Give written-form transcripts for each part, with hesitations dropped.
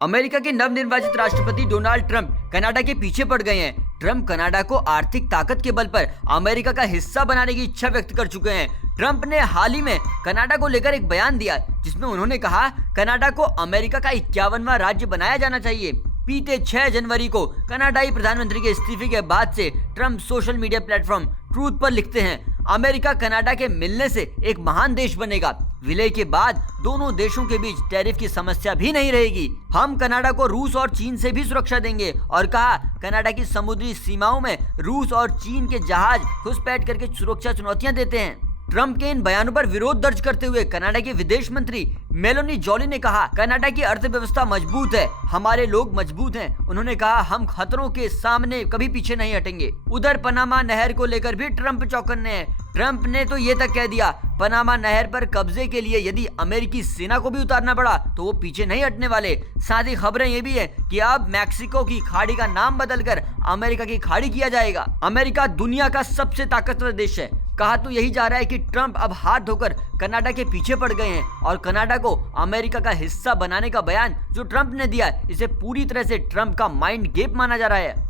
America के नवनिर्वाचित राष्ट्रपति डोनाल्ड ट्रंप कनाडा के पीछे पड़ गए हैं। ट्रंप कनाडा को आर्थिक ताकत के बल पर अमेरिका का हिस्सा बनाने की इच्छा व्यक्त कर चुके हैं। ट्रंप ने हाल ही में कनाडा को लेकर एक बयान दिया जिसमें उन्होंने कहा कनाडा को अमेरिका का 51वां राज्य बनाया जाना चाहिए। बीते 6 जनवरी को कनाडाई प्रधानमंत्री के इस्तीफे के बाद से Trump social media platform truth पर लिखते हैं, अमेरिका कनाडा के मिलने से एक महान देश बनेगा। विलय के बाद दोनों देशों के बीच टैरिफ की समस्या भी नहीं रहेगी। हम कनाडा को रूस और चीन से भी सुरक्षा देंगे और कहा कनाडा की समुद्री सीमाओं में रूस और चीन के जहाज घुसपैठ करके सुरक्षा चुनौतियां देते हैं। ट्रंप के इन बयानों पर विरोध दर्ज करते हुए कनाडा के विदेश मंत्री मेलोनी जॉली ने कहा कनाडा की अर्थव्यवस्था मजबूत है, हमारे लोग मजबूत हैं। उन्होंने कहा हम खतरों के सामने कभी पीछे नहीं हटेंगे। उधर पनामा नहर को लेकर भी ट्रंप चौकन्ने हैं। ट्रंप ने तो ये तक कह दिया पनामा नहर पर कब्जे के लिए यदि अमेरिकी सेना को भी उतारना पड़ा तो वो पीछे नहीं हटने वाले। साथ ही खबरें ये भी है कि अब मैक्सिको की खाड़ी का नाम बदलकर अमेरिका की खाड़ी किया जाएगा। अमेरिका दुनिया का सबसे ताकतवर देश है। कहा तो यही जा रहा है कि ट्रंप अब हाथ धोकर कनाडा के पीछे पड़ गए हैं और कनाडा को अमेरिका का हिस्सा बनाने का बयान जो ट्रंप ने दिया इसे पूरी तरह से ट्रंप का माइंड गेम माना जा रहा है।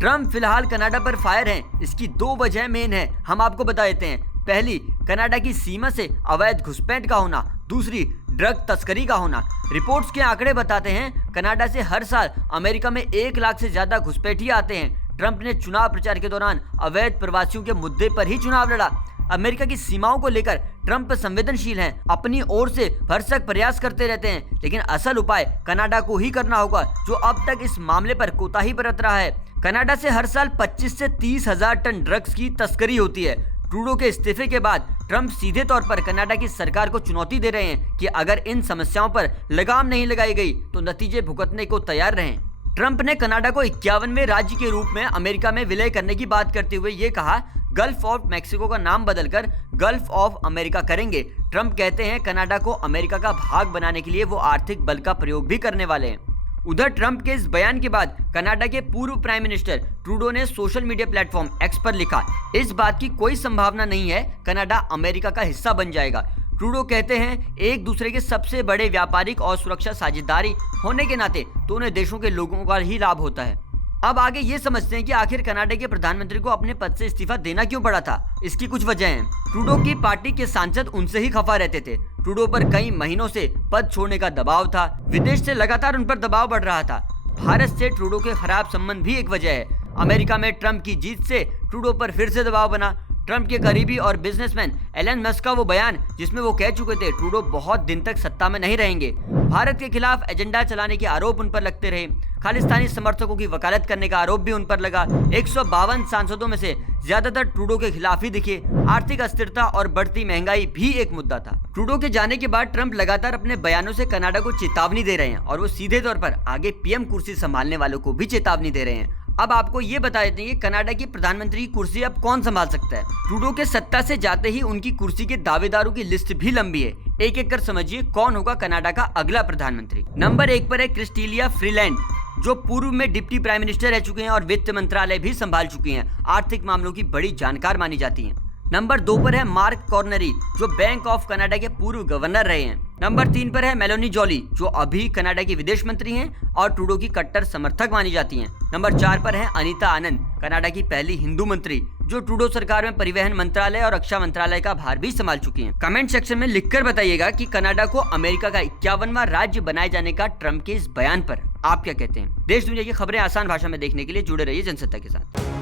ट्रंप फिलहाल कनाडा पर फायर हैं। इसकी 2 वजह मेन है, हम आपको बता देते हैं। पहली, कनाडा की सीमा से अवैध घुसपैठ का होना। दूसरी, ड्रग तस्करी का होना। रिपोर्ट्स के आंकड़े बताते हैं कनाडा से हर साल अमेरिका में 1 लाख से ज्यादा घुसपैठिए आते हैं। ट्रंप ने चुनाव प्रचार के दौरान अवैध प्रवासियों के मुद्दे पर ही चुनाव लड़ा। अमेरिका की सीमाओं को लेकर ट्रंप संवेदनशील हैं, अपनी ओर से भरसक प्रयास करते रहते हैं, लेकिन असल उपाय कनाडा को ही करना होगा जो अब तक इस मामले पर कोताही बरत रहा है। कनाडा से हर साल 25 से 30 हजार टन ड्रग्स की तस्करी होती है। ट्रूडो के इस्तीफे के बाद ट्रंप सीधे तौर पर कनाडा की सरकार को चुनौती दे रहे हैं कि अगर इन समस्याओं पर लगाम नहीं लगाई गई तो नतीजे भुगतने को तैयार रहें। ट्रंप ने कनाडा को 51वें राज्य के रूप में अमेरिका में विलय करने की बात करते हुए ये कहा गल्फ ऑफ मैक्सिको का नाम बदलकर गल्फ ऑफ अमेरिका करेंगे। ट्रंप कहते हैं कनाडा को अमेरिका का भाग बनाने के लिए वो आर्थिक बल का प्रयोग भी करने वाले हैं। उधर ट्रंप के इस बयान के बाद कनाडा के पूर्व प्राइम मिनिस्टर ट्रूडो ने सोशल मीडिया प्लेटफॉर्म एक्स पर लिखा इस बात की कोई संभावना नहीं है कनाडा अमेरिका का हिस्सा बन जाएगा। ट्रूडो कहते हैं एक दूसरे के सबसे बड़े व्यापारिक और सुरक्षा साझेदारी होने के नाते दोनों देशों के लोगों का ही लाभ होता है। अब आगे ये समझते हैं कि आखिर कनाडा के प्रधानमंत्री को अपने पद से इस्तीफा देना क्यों पड़ा था। इसकी कुछ वजह हैं। ट्रूडो की पार्टी के सांसद उनसे ही खफा रहते थे। ट्रूडो पर कई महीनों से पद छोड़ने का दबाव था। विदेश से लगातार उन पर दबाव बढ़ रहा था। भारत से ट्रूडो के खराब संबंध भी एक वजह है। अमेरिका में ट्रंप की जीत से ट्रूडो पर फिर से दबाव बना। ट्रंप के करीबी और बिजनेसमैन एलन मस्क का वो बयान जिसमें वो कह चुके थे ट्रूडो बहुत दिन तक सत्ता में नहीं रहेंगे। भारत के खिलाफ एजेंडा चलाने के आरोप उन पर लगते रहे। खालिस्तानी समर्थकों की वकालत करने का आरोप भी उन पर लगा। 152 सांसदों में से ज्यादातर ट्रूडो के खिलाफ ही दिखे। आर्थिक अस्थिरता और बढ़ती महंगाई भी एक मुद्दा था। ट्रूडो के जाने के बाद ट्रंप लगातार अपने बयानों से कनाडा को चेतावनी दे रहे हैं और वो सीधे तौर पर आगे पीएम कुर्सी संभालने वालों को भी चेतावनी दे रहे हैं। अब आपको ये बता देते हैं कि कनाडा की प्रधानमंत्री की कुर्सी अब कौन संभाल सकता है। ट्रूडो के सत्ता से जाते ही उनकी कुर्सी के दावेदारों की लिस्ट भी लंबी है। एक एक कर समझिए कौन होगा कनाडा का अगला प्रधानमंत्री। नंबर 1 पर है क्रिस्टेलिया फ्रीलैंड जो पूर्व में डिप्टी प्राइम मिनिस्टर रह चुके हैं और वित्त मंत्रालय भी संभाल चुके हैं। आर्थिक मामलों की बड़ी जानकार मानी जाती हैं। नंबर 2 पर है मार्क कॉर्नरी जो बैंक ऑफ कनाडा के पूर्व गवर्नर रहे हैं। नंबर 3 पर है मेलोनी जॉली जो अभी कनाडा की विदेश मंत्री हैं और ट्रूडो की कट्टर समर्थक मानी जाती हैं। नंबर 4 पर है अनीता आनंद कनाडा की पहली हिंदू मंत्री जो ट्रूडो सरकार में परिवहन मंत्रालय और रक्षा मंत्रालय का भार भी संभाल चुकी हैं। कमेंट सेक्शन में लिखकर बताइएगा कि कनाडा को अमेरिका का 51वां राज्य बनाए जाने का ट्रंप के इस बयान पर आप क्या कहते हैं। देश दुनिया की खबरें आसान भाषा में देखने के लिए जुड़े रहिए जनसत्ता के साथ।